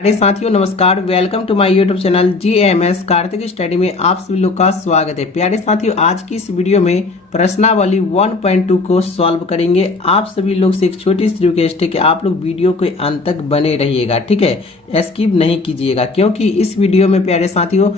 अरे साथियों नमस्कार, welcome to my YouTube channel GMS Kartik study में आप सभी लोग का स्वागत है। प्यारे साथियों, आज की इस वीडियो में प्रश्नावली 1.2 को सॉल्व करेंगे। आप सभी लोग से एक छोटी सी रिक्वेस्ट है कि आप लोग वीडियो के अंत तक बने रहिएगा, ठीक है। स्किप नहीं कीजिएगा, क्योंकि इस वीडियो में प्यारे साथियों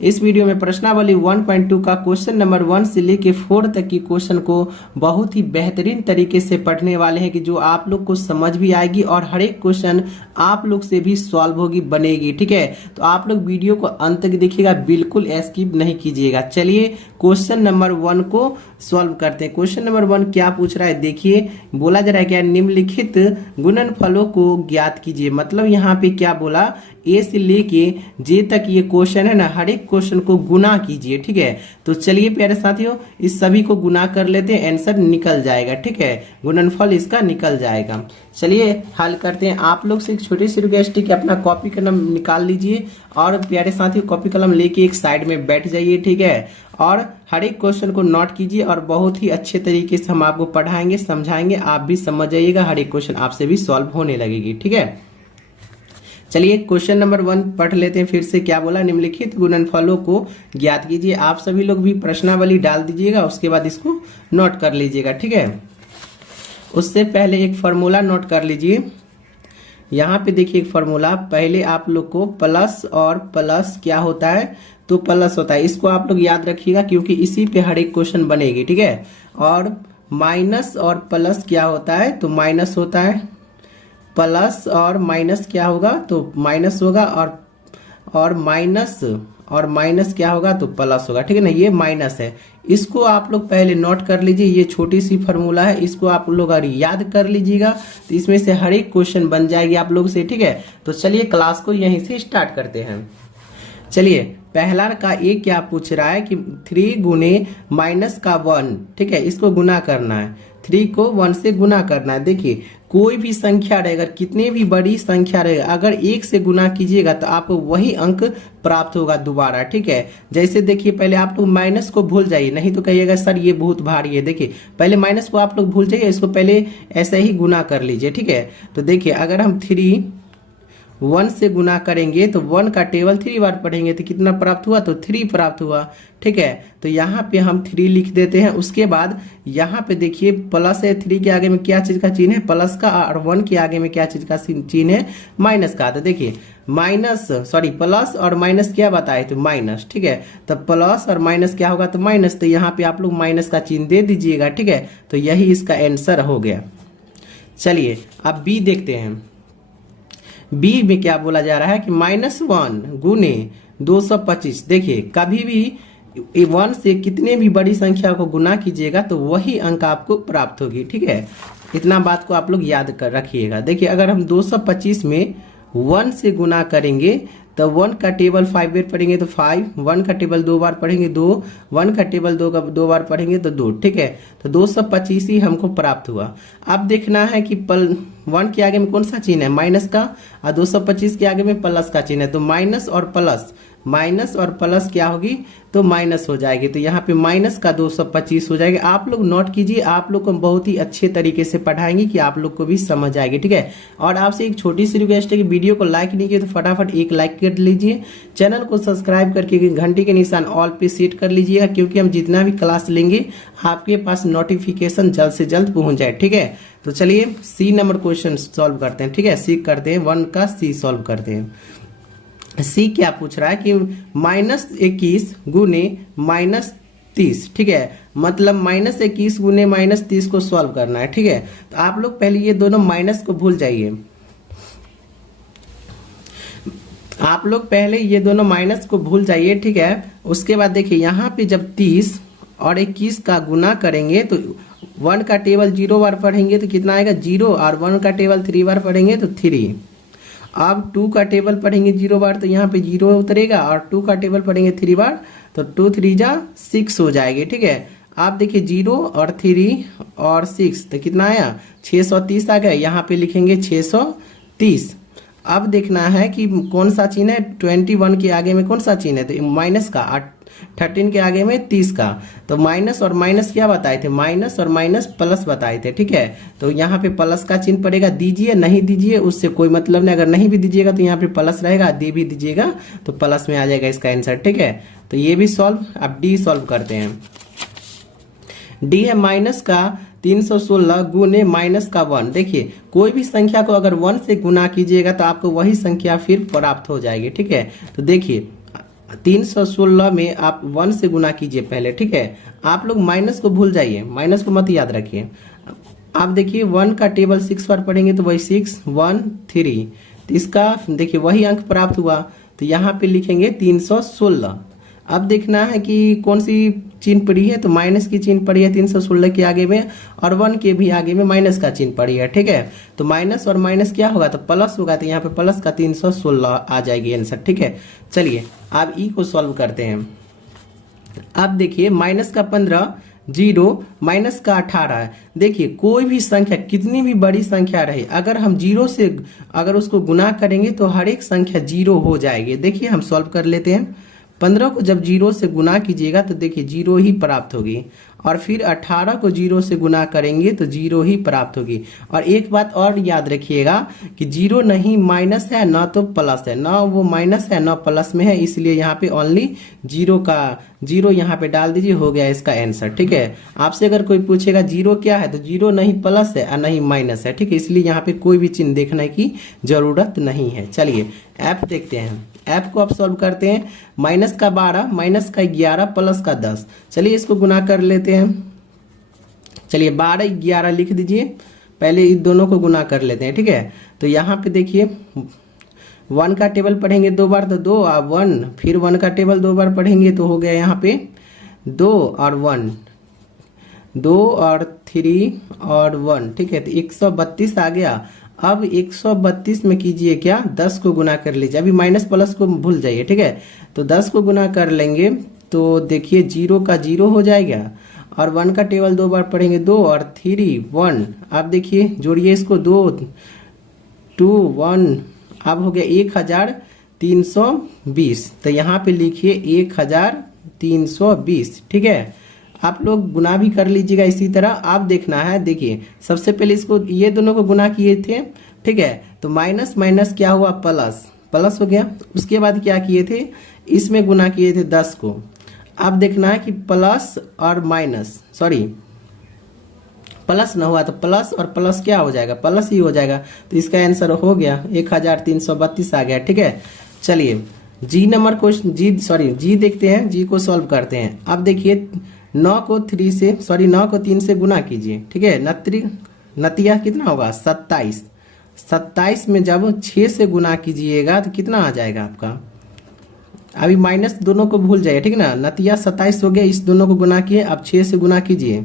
प्रश्नावली 1.2 का क्वेश्चन नंबर 1 से लेके 4 तक की क्वेश्चन को बहुत ही बेहतरीन तरीके से पढ़ने वाले हैं कि जो आप लोग को समझ भी आएगी और हर एक क्वेश्चन आप लोग से भी सॉल्व होगी, बनेगी, ठीक है। तो आप लोग वीडियो को अंत तक देखिएगा, बिल्कुल स्किप नहीं कीजिएगा। चलिए क्वेश्चन नंबर 1 को सॉल्व करते हैं। क्वेश्चन नंबर 1 क्या पूछ रहा है, देखिए। बोला जा रहा है क्या, निम्नलिखित गुणनफलों को ज्ञात कीजिए। मतलब यहाँ पे क्या बोला, ए से लेके जे तक ये क्वेश्चन है ना, हर एक क्वेश्चन को गुना कीजिए, ठीक है। तो चलिए प्यारे साथियों, इस सभी को गुना कर लेते हैं, आंसर निकल जाएगा, ठीक है। गुणनफल इसका निकल जाएगा। चलिए हल करते हैं। आप लोग से एक छोटी सी रिक्वेस्ट है कि अपना कॉपी कलम निकाल लीजिए और प्यारे साथियों कॉपी कलम लेके एक साइड में बैठ जाइए, ठीक है। और हर एक क्वेश्चन को नोट कीजिए और बहुत ही अच्छे तरीके से हम आपको पढ़ाएंगे, समझाएंगे, आप भी समझ जाइएगा। हर एक क्वेश्चन आपसे भी सॉल्व होने लगेगी, ठीक है। चलिए क्वेश्चन नंबर 1 पढ़ लेते हैं फिर से। क्या बोला, निम्नलिखित गुणनफलों को ज्ञात कीजिए। आप सभी लोग भी प्रश्नावली डाल दीजिएगा, उसके बाद इसको नोट कर लीजिएगा, ठीक है। उससे पहले एक फॉर्मूला नोट कर लीजिए। यहाँ पे देखिए एक फॉर्मूला, पहले आप लोग को प्लस और प्लस क्या होता है, तो प्लस होता है। इसको आप लोग याद रखिएगा, क्योंकि इसी पे हर एक क्वेश्चन बनेगी, ठीक है। और माइनस और प्लस क्या होता है, तो माइनस होता है। प्लस और माइनस क्या होगा, तो माइनस होगा। और माइनस क्या होगा, तो प्लस होगा, ठीक है ना। ये माइनस है, इसको आप लोग पहले नोट कर लीजिए। ये छोटी सी फार्मूला है, इसको आप लोग अगर याद कर लीजिएगा तो इसमें से हर एक क्वेश्चन बन जाएगी आप लोग से, ठीक है। तो चलिए क्लास को यहीं से स्टार्ट करते हैं। चलिए पहला का एक क्या पूछ रहा है कि 3 गुने माइनस का 1, ठीक है, इसको गुना करना है। 3 को 1 से गुना करना है। देखिए कोई भी संख्या रहेगा, कितनी भी बड़ी संख्या रहेगा, अगर 1 से गुना कीजिएगा तो आपको वही अंक प्राप्त होगा दोबारा, ठीक है। जैसे देखिए पहले आप लोग माइनस को भूल जाइए, नहीं तो कहिएगा सर ये बहुत भारी है। देखिए पहले माइनस को आप लोग भूल जाइए, इसको पहले ऐसे ही गुना कर लीजिए, ठीक है। तो देखिए अगर हम 1 से गुना करेंगे तो 1 का टेबल 3 बार पढ़ेंगे तो कितना प्राप्त हुआ, तो 3 प्राप्त हुआ, ठीक है। तो यहाँ पे हम 3 लिख देते हैं। उसके बाद यहाँ पे देखिए प्लस है, 3 के आगे में क्या चीज का चिन्ह है, प्लस का, और 1 के आगे में क्या चीज का चिन्ह है, माइनस का। तो देखिए प्लस और माइनस क्या बताए, तो माइनस, ठीक है। तो प्लस और माइनस क्या होगा, तो माइनस। तो यहाँ पे आप लोग माइनस का चिन्ह दे दीजिएगा, ठीक है। तो यही इसका आंसर हो गया। चलिए अब बी देखते हैं। बी में क्या बोला जा रहा है कि -1 गुने 225। देखिए कभी भी 1 से कितने भी बड़ी संख्या को गुना कीजिएगा तो वही अंक आपको प्राप्त होगी, ठीक है। इतना बात को आप लोग याद कर रखिएगा। देखिए अगर हम 225 में 1 से गुना करेंगे तो 1 का टेबल 5 बार पढ़ेंगे तो 5, 1 का टेबल 2 बार पढ़ेंगे 2, 1 का टेबल 2 बार पढ़ेंगे तो 2, ठीक है। तो 225 ही हमको प्राप्त हुआ। अब देखना है कि 1 के आगे में कौन सा चिन्ह है, माइनस का, और 225 के आगे में प्लस का चिन्ह है। तो माइनस और प्लस क्या होगी, तो माइनस हो जाएगी। तो यहाँ पे माइनस का 225 हो जाएगा। आप लोग नोट कीजिए, आप लोग को बहुत ही अच्छे तरीके से पढ़ाएंगे कि आप लोग को भी समझ आएगी, ठीक है। और आपसे एक छोटी सी रिक्वेस्ट है कि वीडियो को लाइक नहीं किया तो फटाफट एक लाइक कर लीजिए। चैनल को सब्सक्राइब करके घंटी के निशान ऑल पे सेट कर लीजिएगा, क्योंकि हम जितना भी क्लास लेंगे आपके पास नोटिफिकेशन जल्द से जल्द पहुंच जाए, ठीक है। तो चलिए सी नंबर क्वेश्चन सॉल्व करते हैं, ठीक है। सी करते हैं, 1 का सी सॉल्व करते हैं। सी क्या पूछ रहा है कि -21 गुने -30, ठीक है। मतलब -21 गुने -30 को सॉल्व करना है, ठीक है। तो आप लोग पहले ये दोनों माइनस को भूल जाइए। आप लोग पहले ये दोनों माइनस को भूल जाइए, ठीक है। उसके बाद देखिए यहाँ पे जब 30 और 21 का गुना करेंगे तो 1 का टेबल 0 बार पढ़ेंगे तो कितना आएगा, 0, और 1 का टेबल 3 बार पढ़ेंगे तो 3। अब 2 का टेबल पढ़ेंगे 0 बार तो यहाँ पे 0 उतरेगा, और 2 का टेबल पढ़ेंगे 3 बार तो 2 3 जा 6 हो जाएगी, ठीक है। आप देखिए 0 और 3 और 6 तो कितना आया, 630 आ गया। यहाँ पे लिखेंगे 630। अब देखना है कि कौन सा चिन्ह है, 21 के आगे में कौन सा चिन्ह है, तो माइनस का, 13 के आगे में 30 का, तो माइनस और माइनस क्या बताए थे, माइनस और माइनस प्लस बताए थे। ठीक है, तो यहाँ पे प्लस का चिन्ह पड़ेगा, दीजिए नहीं दीजिए उससे कोई मतलब नहीं, अगर नहीं भी दीजिएगा तो यहाँ पे प्लस रहेगा, दे भी दीजिएगा तो प्लस में आ जाएगा इसका आंसर। ठीक है, तो ये भी सॉल्व। अब डी सॉल्व करते हैं। डी है माइनस का 316 गुने माइनस का 1। देखिए कोई भी संख्या को अगर 1 से गुना कीजिएगा तो आपको वही संख्या फिर प्राप्त हो जाएगी। ठीक है, तो देखिए 316 में आप 1 से गुना कीजिए पहले। ठीक है, आप लोग माइनस को भूल जाइए, माइनस को मत याद रखिए। आप देखिए 1 का टेबल 6 पर पढ़ेंगे तो वही 6 1 3, तो इसका देखिए वही अंक प्राप्त हुआ, तो यहाँ पे लिखेंगे 316। अब देखना है कि कौन सी चिन्ह पड़ी है, तो माइनस की चिन्ह पड़ी है 316 के आगे में, और 1 के भी आगे में माइनस का चिन्ह पड़ी है। ठीक है, तो माइनस और माइनस क्या होगा, तो प्लस होगा, तो यहाँ पे प्लस का 316 आ जाएगी आंसर। ठीक है, चलिए अब ई को सॉल्व करते हैं। अब देखिए माइनस का 15 जीरो माइनस का 18। देखिए कोई भी संख्या कितनी भी बड़ी संख्या रहे, अगर हम जीरो से अगर उसको गुना करेंगे तो हर एक संख्या जीरो हो जाएगी। देखिए हम सॉल्व कर लेते हैं। 15 को जब जीरो से गुना कीजिएगा तो देखिए जीरो ही प्राप्त होगी, और फिर 18 को जीरो से गुना करेंगे तो जीरो ही प्राप्त होगी। और एक बात और याद रखिएगा कि जीरो नहीं माइनस है ना तो प्लस है, ना वो माइनस है ना प्लस में है, इसलिए यहाँ पे ओनली जीरो यहाँ पे डाल दीजिए, हो गया इसका आंसर। ठीक है, आपसे अगर कोई पूछेगा जीरो क्या है तो जीरो नहीं प्लस है और नहीं माइनस है। ठीक है, इसलिए यहाँ पे कोई भी चिन्ह देखने की जरूरत नहीं है। चलिए ऐप देखते हैं। ऐप को आप सॉल्व करते हैं। माइनस का 12 माइनस का 11 प्लस का 10। चलिए इसको गुना कर लेते हैं। चलिए 12 11 लिख दीजिए, पहले इन दोनों को गुना कर लेते हैं। ठीक है, तो यहाँ पे देखिए 1 का टेबल पढ़ेंगे 2 बार तो 2 और 1, फिर 1 का टेबल 2 बार पढ़ेंगे तो हो गया यहाँ पे 2 और 1, 2 और 3 और 1। ठीक है, तो 132 आ गया। अब 132 में कीजिए क्या, 10 को गुना कर लीजिए, अभी माइनस प्लस को भूल जाइए। ठीक है, तो 10 को गुना कर लेंगे तो देखिए 0 का 0 हो जाएगा, और 1 का टेबल 2 बार पढ़ेंगे 2 और 3 1। आप देखिए जोड़िए इसको 2 2 1, अब हो गया 1320। तो यहाँ पे लिखिए 1320। ठीक है, आप लोग गुना भी कर लीजिएगा इसी तरह। आप देखना है, देखिए सबसे पहले इसको ये दोनों को गुना किए थे। ठीक है, तो माइनस माइनस क्या हुआ, प्लस, प्लस हो गया। उसके बाद क्या किए थे, इसमें गुना किए थे 10 को। अब देखना है कि प्लस और माइनस, सॉरी प्लस ना हुआ तो प्लस और प्लस क्या हो जाएगा, प्लस ही हो जाएगा, तो इसका आंसर हो गया 1332 आ गया। ठीक है, चलिए जी नंबर क्वेश्चन जी देखते हैं, जी को सॉल्व करते हैं। अब देखिए 9 को 3 से गुना कीजिए। ठीक है, नतिया कितना होगा 27। 27 में जब 6 से गुना कीजिएगा तो कितना आ जाएगा आपका, अभी माइनस दोनों को भूल जाइए। ठीक है ना, नतिया 27 हो गया, इस दोनों को गुना किए, अब 6 से गुना कीजिए,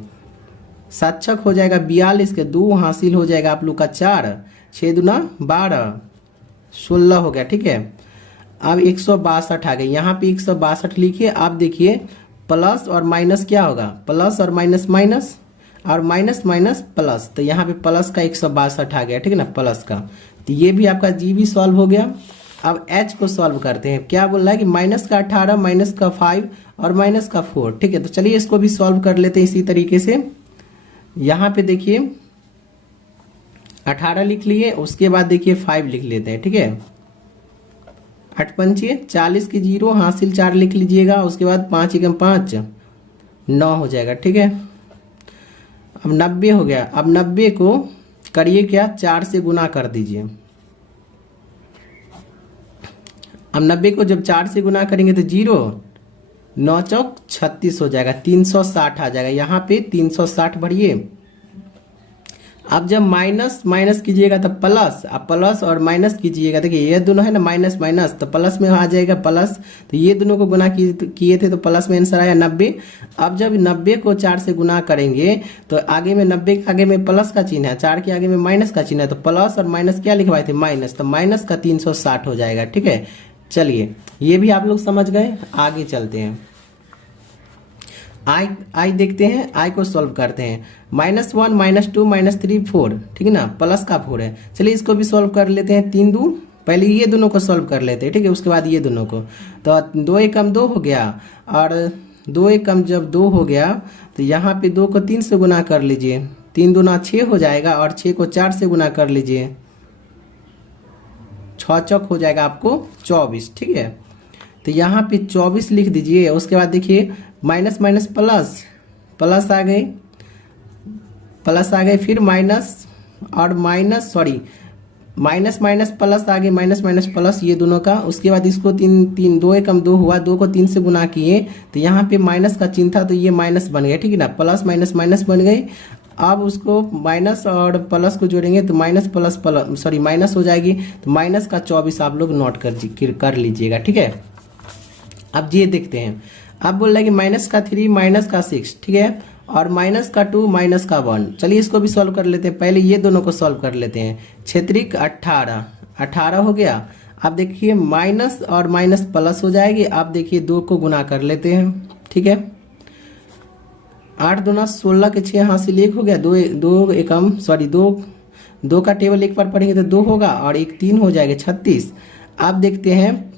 7 छक हो जाएगा 42 के 2 हासिल हो जाएगा आप लोग का 4, 6 दूना 12 16 हो गया। ठीक है, अब 162 आ गए, यहाँ पे 162 लिखिए। आप देखिए प्लस और माइनस क्या होगा, प्लस और माइनस माइनस, और माइनस माइनस प्लस, तो यहाँ पे प्लस का 162 आ गया। ठीक है ना, प्लस का, तो ये भी आपका जी भी सॉल्व हो गया। अब एच को सॉल्व करते हैं। क्या बोल रहा है कि माइनस का 18 माइनस का 5 और माइनस का 4। ठीक है, तो चलिए इसको भी सॉल्व कर लेते हैं इसी तरीके से। यहाँ पे देखिए 18 लिख लिए, उसके बाद देखिए 5 लिख लेते हैं। ठीक है, 8 पंचे 40 की 0 हासिल 4 लिख लीजिएगा, उसके बाद 5 एकम 5 9 हो जाएगा। ठीक है, अब 90 हो गया। अब 90 को करिए क्या, 4 से गुना कर दीजिए। अब 90 को जब 4 से गुना करेंगे तो 0 9 चौक 36 हो जाएगा, 360 आ जाएगा। यहाँ पे 360 भरिए। अब जब माइनस माइनस कीजिएगा तो प्लस, अब प्लस और माइनस कीजिएगा, देखिए ये दोनों है ना माइनस माइनस, तो प्लस में आ जाएगा प्लस, तो ये दोनों को गुना किए थे तो प्लस में आंसर आया 90। अब जब 90 को 4 से गुना करेंगे तो आगे में 90 के आगे में प्लस का चिन्ह है, 4 के आगे में माइनस का चिन्ह है, तो प्लस और माइनस क्या लिखवाए थे, माइनस, तो माइनस का 360 हो जाएगा। ठीक है, चलिए ये भी आप लोग समझ गए। आगे चलते हैं, आई देखते हैं, आई को सॉल्व करते हैं। -1 -2 -3 4। ठीक है ना, प्लस का 4 है। चलिए इसको भी सॉल्व कर लेते हैं। 3 2 पहले ये दोनों को सॉल्व कर लेते हैं, ठीक है, उसके बाद ये दोनों को। तो 2 एकम 2 हो गया, और 2 एकम जब 2 हो गया तो यहाँ पे 2 को 3 से गुना कर लीजिए, 3 दूना 6 हो जाएगा, और 6 को 4 से गुना कर लीजिए, 6 चौक हो जाएगा आपको 24, ठीक है। तो यहाँ पे 24 लिख दीजिए। उसके बाद देखिए माइनस माइनस प्लस, प्लस आ गई, प्लस आ गए, फिर माइनस और minus, sorry minus minus plus आ गए, माइनस माइनस प्लस ये दोनों का। उसके बाद इसको 2 एकम 2 हुआ, 2 को 3 से गुना किए तो यहाँ पे माइनस का चिन्ह था तो ये माइनस बन गया, ठीक है ना, प्लस माइनस माइनस बन गई। अब उसको माइनस और प्लस को जोड़ेंगे तो minus plus plus, sorry minus हो जाएगी, तो माइनस का 24 आप लोग नोट कर लीजिएगा, ठीक है। अब ये देखते हैं, अब बोल रहा है कि माइनस का 3 माइनस का 6, ठीक है, और माइनस का 2 माइनस का 1। चलिए इसको भी सॉल्व कर लेते हैं, पहले ये दोनों को सॉल्व कर लेते हैं। 6 18 हो गया। अब देखिए माइनस और माइनस प्लस हो जाएगी। अब देखिए 2 को गुना कर लेते हैं, ठीक है, 8 दूना 16 के 6 हासिल 1 हो गया, 2 एकम, सॉरी 2 का टेबल एक बार पढ़ेंगे तो 2 होगा, और 1 3 हो जाएगा 36। अब देखते हैं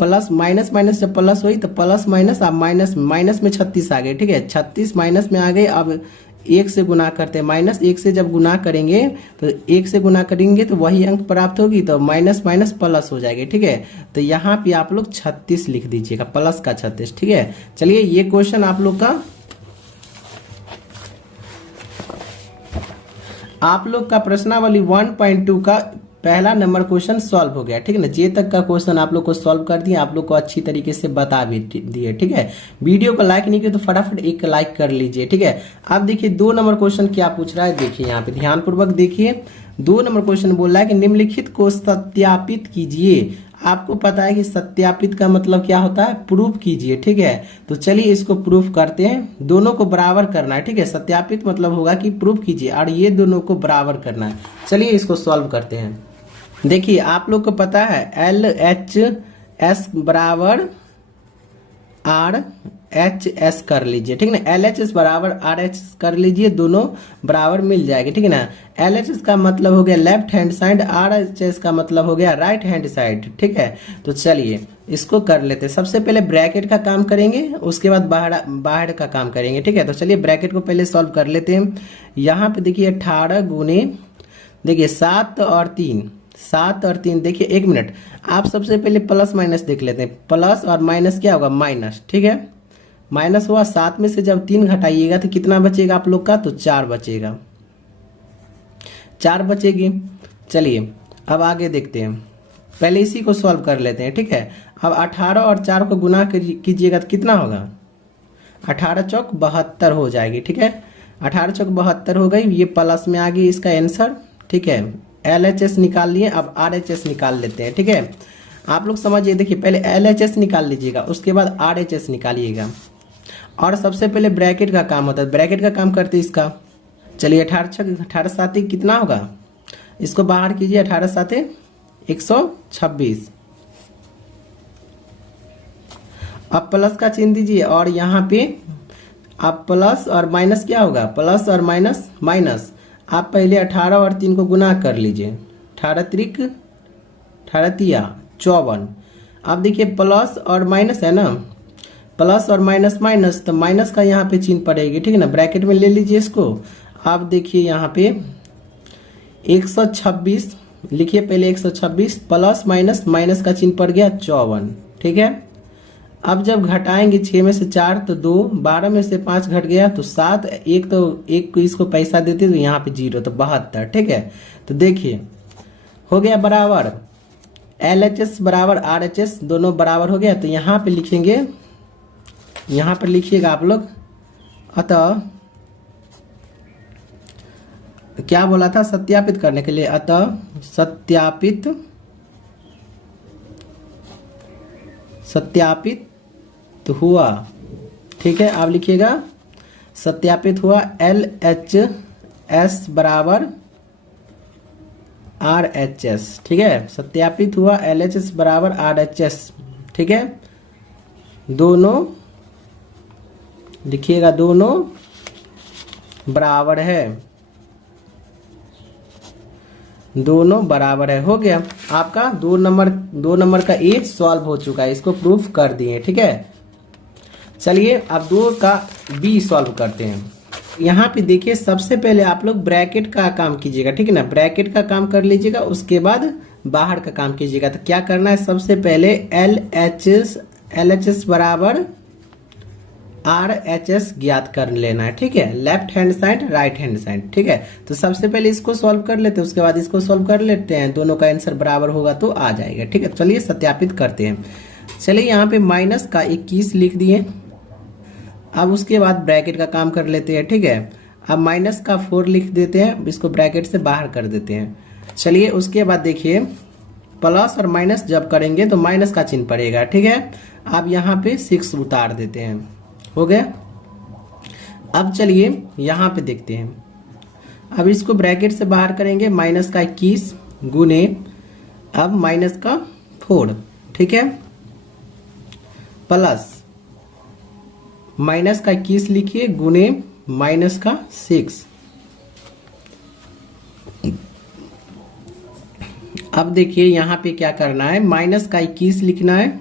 प्लस माइनस माइनस जब प्लस हुई तो प्लस माइनस, अब माइनस माइनस में 36 आ गए, ठीक है, 36 माइनस में आ गए। अब 1 से गुना करते हैं, माइनस 1 से जब गुना करेंगे तो 1 से गुना करेंगे तो वही अंक प्राप्त होगी, तो माइनस माइनस प्लस हो जाएगी, ठीक है। तो यहाँ पे आप लोग 36 लिख दीजिएगा, प्लस का 36, ठीक है। चलिए ये क्वेश्चन आप लोग का प्रश्नावली 1.2 का पहला नंबर क्वेश्चन सॉल्व हो गया, ठीक है ना। जे तक का क्वेश्चन आप लोग को सॉल्व कर दिया, आप लोग को अच्छी तरीके से बता भी दिए, ठीक है। वीडियो को लाइक नहीं किया तो फटाफट एक लाइक कर लीजिए, ठीक है। अब देखिए 2 नंबर क्वेश्चन क्या पूछ रहा है, देखिए यहाँ पे ध्यान पूर्वक देखिए। 2 नंबर क्वेश्चन बोल रहा है कि निम्नलिखित को सत्यापित कीजिए। आपको पता है कि सत्यापित का मतलब क्या होता है, प्रूफ कीजिए, ठीक है। तो चलिए इसको प्रूफ करते हैं, दोनों को बराबर करना है, ठीक है। सत्यापित मतलब होगा कि प्रूफ कीजिए, और ये दोनों को बराबर करना है। चलिए इसको सॉल्व करते हैं। देखिए आप लोग को पता है LHS बराबर RHS कर लीजिए, ठीक है ना। LHS बराबर RHS कर लीजिए, दोनों बराबर मिल जाएगी, ठीक है ना। LHS का मतलब हो गया लेफ्ट हैंड साइड, RHS का मतलब हो गया राइट हैंड साइड, ठीक है। तो चलिए इसको कर लेते हैं। सबसे पहले ब्रैकेट का काम करेंगे, उसके बाद बाहर का काम करेंगे, ठीक है। तो चलिए ब्रैकेट को पहले सॉल्व कर लेते हैं। यहाँ पे देखिए 18 गुने, देखिए 7 और 3, देखिए 1 मिनट, आप सबसे पहले प्लस माइनस देख लेते हैं। प्लस और माइनस क्या होगा, माइनस, ठीक है। माइनस हुआ, 7 में से जब 3 घटाइएगा तो कितना बचेगा आप लोग का, तो 4 बचेगा, 4 बचेगी। चलिए अब आगे देखते हैं, पहले इसी को सॉल्व कर लेते हैं, ठीक है। अब 18 और 4 को गुना कीजिएगा तो कितना होगा, 18 चौक 72 हो जाएगी, ठीक है। 18 चौक 72 हो गई, ये प्लस में आ गई इसका आंसर, ठीक है। LHS निकाल लिए, अब RHS निकाल लेते हैं, ठीक है। आप लोग समझिए, देखिए पहले LHS निकाल लीजिएगा, उसके बाद RHS निकालिएगा, और सबसे पहले ब्रैकेट का काम होता है, ब्रैकेट का काम करते इसका। चलिए 18 सात कितना होगा, इसको बाहर कीजिए, 18 सात 126। अब प्लस का चिन्ह दीजिए, और यहाँ पे आप प्लस और माइनस क्या होगा, प्लस और माइनस माइनस। आप पहले 18 और 3 को गुना कर लीजिए, 18 त्रिक 18 तिया 54। अब देखिए प्लस और माइनस है ना, प्लस और माइनस माइनस, तो माइनस का यहाँ पे चिन्ह पड़ेगी, ठीक है ना। ब्रैकेट में ले लीजिए इसको। आप देखिए यहाँ पे 126 लिखिए, पहले 126 प्लस माइनस, माइनस का चिन्ह पड़ गया 54, ठीक है। अब जब घटाएंगे 6 में से 4 तो 2, 12 में से 5 घट गया तो 7, एक तो एक को इसको पैसा देते तो यहाँ पे 0, तो 72, ठीक है। तो देखिए हो गया बराबर, LHS बराबर RHS दोनों बराबर हो गया। तो यहाँ पे लिखेंगे, यहाँ पर लिखिएगा आप लोग, अतः क्या बोला था, सत्यापित करने के लिए, अतः सत्यापित हुआ, ठीक है। आप लिखिएगा सत्यापित हुआ LHS बराबर RHS, ठीक है। सत्यापित हुआ LHS बराबर RHS, ठीक है। दोनों लिखिएगा, दोनों बराबर है, दोनों बराबर है। हो गया आपका 2 नंबर का ए सॉल्व हो चुका है, इसको प्रूफ कर दिए। ठीक है, चलिए अब 2 का बी सॉल्व करते हैं। यहाँ पे देखिए सबसे पहले आप लोग ब्रैकेट का काम कीजिएगा, ठीक है ना, ब्रैकेट का काम कर लीजिएगा, उसके बाद बाहर का काम कीजिएगा। तो क्या करना है, सबसे पहले एल एच एस बराबर आर एच एस ज्ञात कर लेना है। ठीक है, left hand side right hand side. ठीक है, तो सबसे पहले इसको सॉल्व कर लेते हैं, उसके बाद इसको सॉल्व कर लेते हैं, दोनों का आंसर बराबर होगा तो आ जाएगा। ठीक है, चलिए सत्यापित करते हैं। चलिए यहाँ पे माइनस का 21 लिख दिए, अब उसके बाद ब्रैकेट का काम कर लेते हैं। ठीक है, अब माइनस का 4 लिख देते हैं, इसको ब्रैकेट से बाहर कर देते हैं। चलिए उसके बाद देखिए प्लस और माइनस जब करेंगे तो माइनस का चिन्ह पड़ेगा। ठीक है, अब यहाँ पे 6 उतार देते हैं। हो गया, अब चलिए यहाँ पे देखते हैं, अब इसको ब्रैकेट से बाहर करेंगे, माइनस का 21 गुने अब माइनस का 4। ठीक है, प्लस माइनस का 21 लिखिए गुने माइनस का 6। अब देखिए यहाँ पे क्या करना है, माइनस का 21 लिखना है,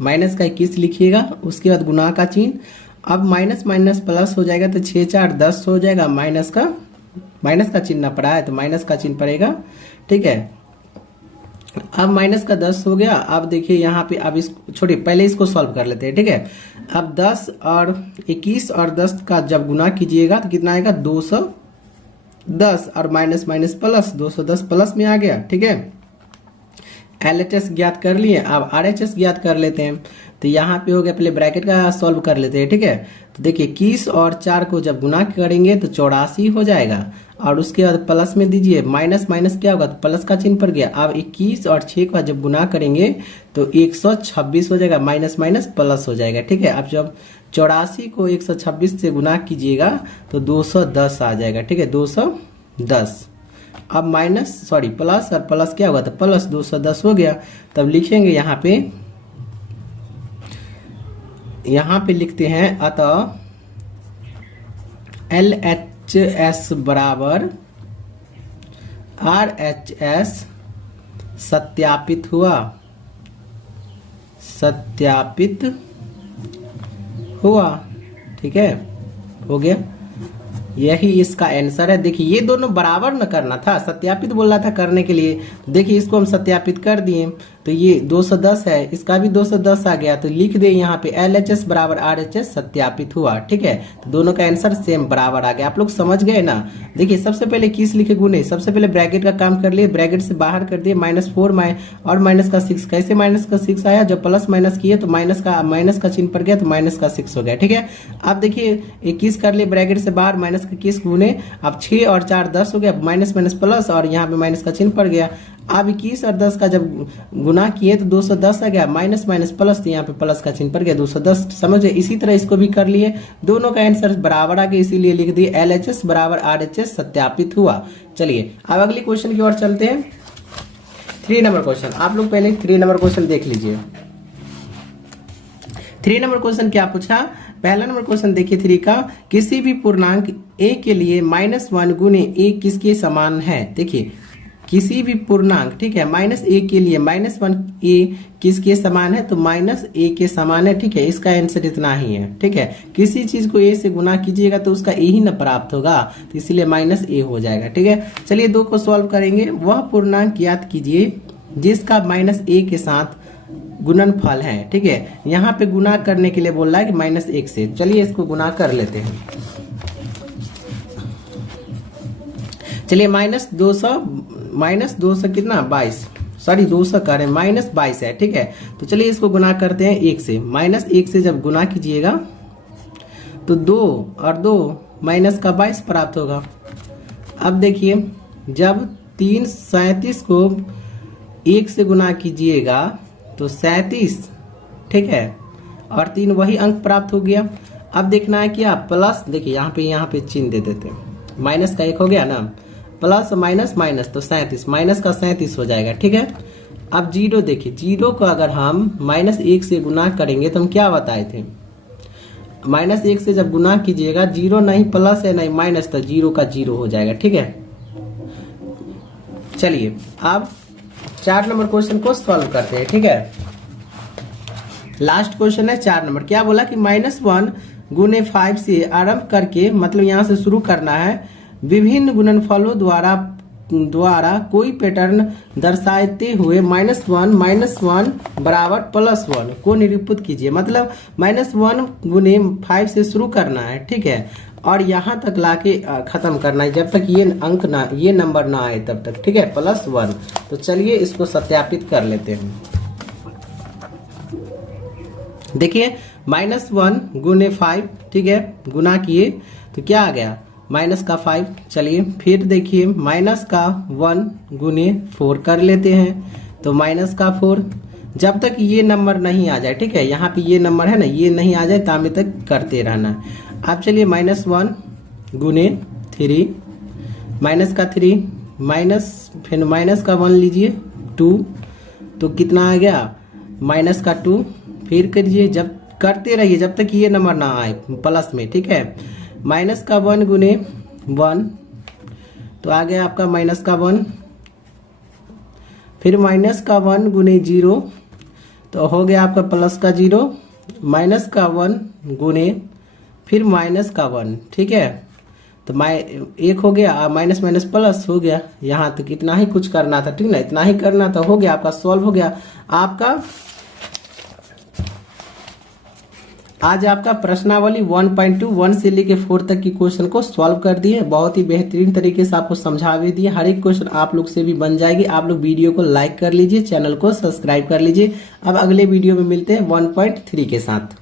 माइनस का 21 लिखिएगा, उसके बाद गुना का चिन्ह। अब माइनस माइनस प्लस हो जाएगा तो 6 4 10 हो जाएगा, माइनस का चिन्ह पड़ा है तो माइनस का चिन्ह पड़ेगा। ठीक है, अब माइनस का 10 हो गया। अब देखिए यहाँ पे, अब इस छोड़िए पहले इसको सॉल्व कर लेते हैं। ठीक है, अब 10 और 21 और 10 का जब गुना कीजिएगा तो कितना आएगा, 210 और माइनस माइनस प्लस 210 प्लस में आ गया। ठीक है, LHS ज्ञात कर लिए, अब RHS ज्ञात कर लेते हैं। तो यहाँ पे हो गया, पहले ब्रैकेट का सॉल्व कर लेते हैं। ठीक है, तो देखिए 21 और 4 को जब गुना करेंगे तो 84 हो जाएगा, और उसके बाद प्लस में दीजिए, माइनस माइनस क्या होगा तो प्लस का चिन्ह पड़ गया। अब 21 और 6 का जब गुना करेंगे तो 126 हो जाएगा, माइनस माइनस प्लस हो जाएगा। ठीक है, अब जब 84 को 126 से गुना कीजिएगा तो 210 आ जाएगा। ठीक है, 210। अब प्लस और प्लस क्या होगा तो प्लस 210 हो गया। तब लिखेंगे यहाँ पे लिखते हैं, अतः LHS बराबर RHS सत्यापित हुआ। ठीक है, हो गया, यही इसका आंसर है। देखिए ये दोनों बराबर न करना था, सत्यापित बोल रहा था करने के लिए। देखिए इसको हम सत्यापित कर दिए तो ये 210 है, इसका भी 210 आ गया, तो लिख दे यहाँ पे LHS बराबर RHS सत्यापित हुआ। ठीक है, तो दोनों का आंसर सेम बराबर आ गया। आप लोग समझ गए ना। देखिए सबसे पहले 21 लिखे गुने, सबसे पहले ब्रैकेट का काम कर लिए, ब्रैकेट से बाहर कर दिए, -4 और माइनस का 6। कैसे माइनस का 6 आया, जब प्लस माइनस किए तो माइनस का चिन्ह पड़ गया तो माइनस का 6 हो गया। ठीक है, अब देखिए 21 कर लिए ब्रैकेट से बाहर, माइनस का 21 गुने, अब 6 और 4 10 हो गया, माइनस माइनस प्लस और यहाँ पे माइनस का चिन्ह पड़ गया। अब 21 और 10 का जब गुना किए तो 210 आ गया, माइनस माइनस प्लस, तो यहाँ पे प्लस का चिन्ह पड़ गया 210। समझे, इसी तरह इसको भी कर लिए, दोनों का आंसर बराबर आ गया, इसीलिए लिख दिए LHS बराबर RHS सत्यापित हुआ। चलिए अब अगली क्वेश्चन की ओर चलते हैं। 3 नंबर क्वेश्चन, आप लोग पहले 3 नंबर क्वेश्चन देख लीजिए। 3 नंबर क्वेश्चन क्या पूछा, पहला नंबर क्वेश्चन देखिए 3 का, किसी भी पूर्णांक a के लिए -1 गुने a किसके समान है। देखिए किसी भी पूर्णांक, ठीक है, -a के लिए -1a किसके समान है तो -a के समान है। ठीक है, इसका आंसर इतना ही है। ठीक है, किसी चीज को a से गुना कीजिएगा तो उसका a ही न प्राप्त होगा, तो इसीलिए -a हो जाएगा। ठीक है, चलिए 2 को सॉल्व करेंगे। वह पूर्णांक ज्ञात कीजिए जिसका -a के साथ गुणनफल है। ठीक है, यहाँ पे गुना करने के लिए बोल रहा है कि -1 से, चलिए इसको गुना कर लेते हैं। चलिए -200 कितना 22, सॉरी 200 करें, -22 है। ठीक है, तो चलिए इसको गुना करते हैं 1 से। -1 से जब गुना कीजिएगा तो 2 और 2 माइनस का 22 प्राप्त होगा। अब देखिए जब 37 को 1 से गुना कीजिएगा तो 37, ठीक है, और 3 वही अंक प्राप्त हो गया। अब देखना है क्या, प्लस, देखिए यहाँ पे चिन्ह दे देते हैं, माइनस का 1 हो गया ना, प्लस माइनस माइनस तो 37, माइनस का 37 हो जाएगा। ठीक है, अब 0 देखिए, 0 को अगर हम -1 से गुना करेंगे तो हम क्या बताए थे, -1 से जब गुना कीजिएगा 0 नहीं प्लस है नहीं माइनस, तो 0 का 0 हो जाएगा। ठीक है, चलिए अब 4 नंबर क्वेश्चन को सॉल्व करते हैं। ठीक है, लास्ट क्वेश्चन है 4 नंबर। क्या बोला कि -1 गुने 5 से आरंभ करके, मतलब यहाँ से शुरू करना है, विभिन्न गुणनफलों द्वारा कोई पैटर्न दर्शाते हुए -1 बराबर +1 को निरूपित कीजिए। मतलब -1 गुने 5 से शुरू करना है, ठीक है, और यहाँ तक लाके खत्म करना है जब तक ये नंबर ना आए तब तक। ठीक है, +1। तो चलिए इसको सत्यापित कर लेते हैं। देखिए -1 गुने 5, ठीक है, गुना किए तो क्या आ गया, -5। चलिए फिर देखिए -1 गुने 4 कर लेते हैं तो -4। जब तक ये नंबर नहीं आ जाए, ठीक है, यहाँ पे ये नंबर है ना, ये नहीं आ जाए तब तक करते रहना। अब चलिए -1 गुने 3, -3 फिर -1 लीजिए 2, तो कितना आ गया -2। फिर करिए, जब करते रहिए जब तक ये नंबर ना आए प्लस में। ठीक है, -1 गुने 1 तो आ गया आपका -1। फिर -1 गुने 0 तो हो गया आपका +0। -1 गुने फिर -1, ठीक है, तो 1 हो गया, माइनस माइनस प्लस हो गया। यहाँ तक इतना ही कुछ करना था, ठीक ना, इतना ही करना था, हो गया आपका, सॉल्व हो गया आपका। आज आपका प्रश्नावली 1.2 1 से लेके 4 तक की क्वेश्चन को सॉल्व कर दिए। बहुत ही बेहतरीन तरीके से आपको समझा भी दिए। हर एक क्वेश्चन आप लोग से भी बन जाएगी। आप लोग वीडियो को लाइक कर लीजिए, चैनल को सब्सक्राइब कर लीजिए। अब अगले वीडियो में मिलते हैं 1.3 के साथ।